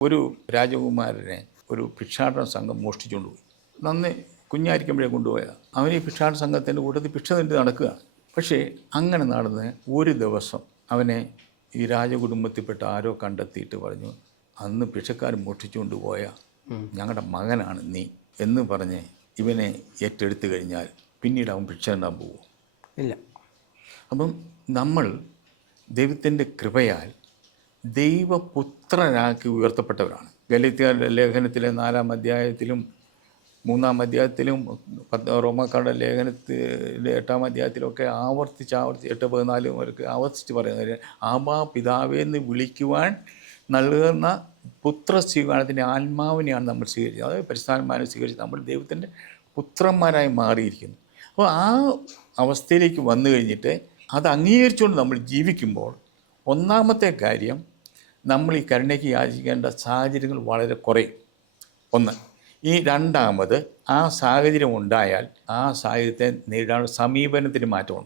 ഒരു രാജകുമാരനെ ഒരു ഭിക്ഷാടന സംഘം മോഷ്ടിച്ചുകൊണ്ട് പോയി. നന്നേ കുഞ്ഞായിരിക്കുമ്പോഴേ കൊണ്ടുപോയത്. അവൻ ഈ ഭിക്ഷാടന സംഘത്തിൻ്റെ കൂട്ടത്തിൽ ഭിക്ഷ നിன்று നടക്കുകയാണ്. പക്ഷേ അങ്ങനെ നടന്ന് ഒരു ദിവസം അവനെ ഈ രാജകുടുംബത്തിൽപ്പെട്ട ആരോ കണ്ടെത്തിയിട്ട് പറഞ്ഞു, അന്ന് ഭിക്ഷക്കാർ മോഷ്ടിച്ചുകൊണ്ട് പോയ ഞങ്ങളുടെ മകനാണ് നീ എന്ന് പറഞ്ഞ് ഇവനെ ഏറ്റെടുത്തു കഴിഞ്ഞാൽ പിന്നീട് അവൻ ഭിക്ഷ ഉണ്ടാൻ പോകും ഇല്ല. അപ്പം നമ്മൾ ദൈവത്തിൻ്റെ കൃപയാൽ ദൈവപുത്രനാക്കി ഉയർത്തപ്പെട്ടവരാണ്. ഗലാത്യരുടെ ലേഖനത്തിലെ 4-ാം അധ്യായത്തിലും 3-ാം അധ്യായത്തിലും റോമാക്കാരുടെ ലേഖനത്തിലെ 8-ാം അധ്യായത്തിലൊക്കെ ആവർത്തിച്ച് 8:14 അവർക്ക് ആവർത്തിച്ച് പറയുന്നത് ആബാ പിതാവേ എന്ന് വിളിക്കുവാൻ നൽകുന്ന പുത്രസ്വീകാരത്തിൻ്റെ ആത്മാവിനെയാണ് നമ്മൾ സ്വീകരിച്ചത്. അതായത് പരിശുദ്ധാത്മാവിനെ സ്വീകരിച്ച് നമ്മൾ ദൈവത്തിൻ്റെ പുത്രന്മാരായി മാറിയിരിക്കുന്നു. അപ്പോൾ ആ അവസ്ഥയിലേക്ക് വന്നു കഴിഞ്ഞിട്ട് അത് അംഗീകരിച്ചുകൊണ്ട് നമ്മൾ ജീവിക്കുമ്പോൾ ഒന്നാമത്തെ കാര്യം, നമ്മൾ ഈ കരുണയ്ക്ക് യാചിക്കേണ്ട സാഹചര്യങ്ങൾ വളരെ കുറയും. ഒന്ന്. ഈ രണ്ടാമത്, ആ സാഹചര്യം ഉണ്ടായാൽ ആ സാഹചര്യത്തെ നേരിടാനുള്ള സമീപനത്തിന് മാറ്റമുണ്ട്.